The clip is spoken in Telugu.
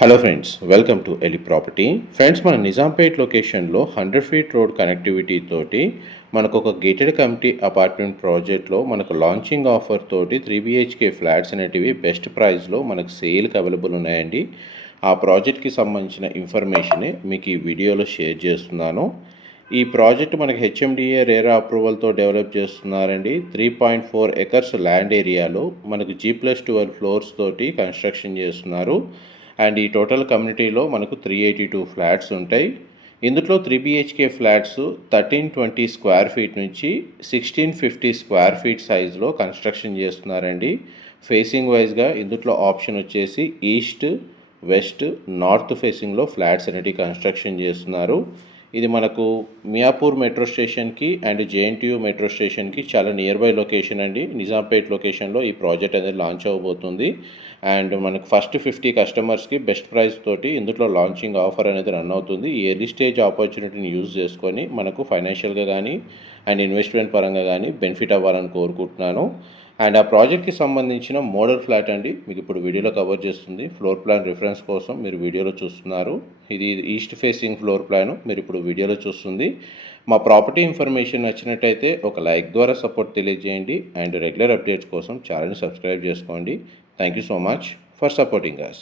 Hello friends, welcome to Eli property. Friends, మన నిజాంపేట్ లొకేషన్లో 100 ఫీట్ రోడ్ కనెక్టివిటీ తోటి మనకు ఒక గేటెడ్ కమ్యూనిటీ అపార్ట్మెంట్ ప్రాజెక్ట్లో మనకు లాంచింగ్ ఆఫర్ తోటి 3 BHK ఫ్లాట్స్ అనేటివి బెస్ట్ ప్రైస్లో మనకు సేల్కి అవైలబుల్ ఉన్నాయండి. ఆ ప్రాజెక్ట్కి సంబంధించిన ఇన్ఫర్మేషనే మీకు ఈ వీడియోలో షేర్ చేస్తున్నాను. ఈ ప్రాజెక్ట్ మనకి హెచ్ఎండిఏ రేరా అప్రూవల్తో డెవలప్ చేస్తున్నారండి. 3.4 ఎకర్స్ ల్యాండ్ ఏరియాలో మనకు G+12 ఫ్లోర్స్ తోటి కన్స్ట్రక్షన్ చేస్తున్నారు. అండ్ ఈ టోటల్ కమ్యూనిటీలో మనకు 382 ఫ్లాట్స్ ఉంటాయి. ఇందులో 3 BHK ఫ్లాట్స్ 1320 స్క్వేర్ ఫీట్ నుంచి 1650 స్క్వేర్ ఫీట్ సైజులో కన్స్ట్రక్షన్ చేస్తున్నారండి. ఫేసింగ్ వైజ్గా ఇందులో ఆప్షన్ వచ్చేసి ఈస్ట్, వెస్ట్, నార్త్ ఫేసింగ్లో ఫ్లాట్స్ అనేవి కన్స్ట్రక్షన్ చేస్తున్నారు. ఇది మనకు మియాపూర్ మెట్రో స్టేషన్కి అండ్ JNTU మెట్రో స్టేషన్కి చాలా నియర్ బై లొకేషన్ అండి. నిజాంపేట్ లొకేషన్లో ఈ ప్రాజెక్ట్ అనేది లాంచ్ అవ్వబోతుంది. అండ్ మనకు ఫస్ట్ 50 కస్టమర్స్కి బెస్ట్ ప్రైస్ తోటి ఇందులో లాంచింగ్ ఆఫర్ అనేది రన్ అవుతుంది. ఈ ఎర్లీ స్టేజ్ ఆపర్చునిటీని యూజ్ చేసుకొని మనకు ఫైనాన్షియల్గా కానీ అండ్ ఇన్వెస్ట్మెంట్ పరంగా కానీ బెనిఫిట్ అవ్వాలని కోరుకుంటున్నాను. అండ్ ఆ ప్రాజెక్ట్కి సంబంధించిన మోడల్ ఫ్లాట్ అండి మీకు ఇప్పుడు వీడియోలో కవర్ చేస్తుంది. ఫ్లోర్ ప్లాన్ రిఫరెన్స్ కోసం మీరు వీడియోలో చూస్తున్నారు. ఇది ఈస్ట్ ఫేసింగ్ ఫ్లోర్ ప్లాను మీరు ఇప్పుడు వీడియోలో చూస్తుంది. మా ప్రాపర్టీ ఇన్ఫర్మేషన్ నచ్చినట్టయితే ఒక లైక్ ద్వారా సపోర్ట్ తెలియజేయండి. అండ్ రెగ్యులర్ అప్డేట్స్ కోసం ఛానల్ని సబ్స్క్రైబ్ చేసుకోండి. Thank you so much for supporting us.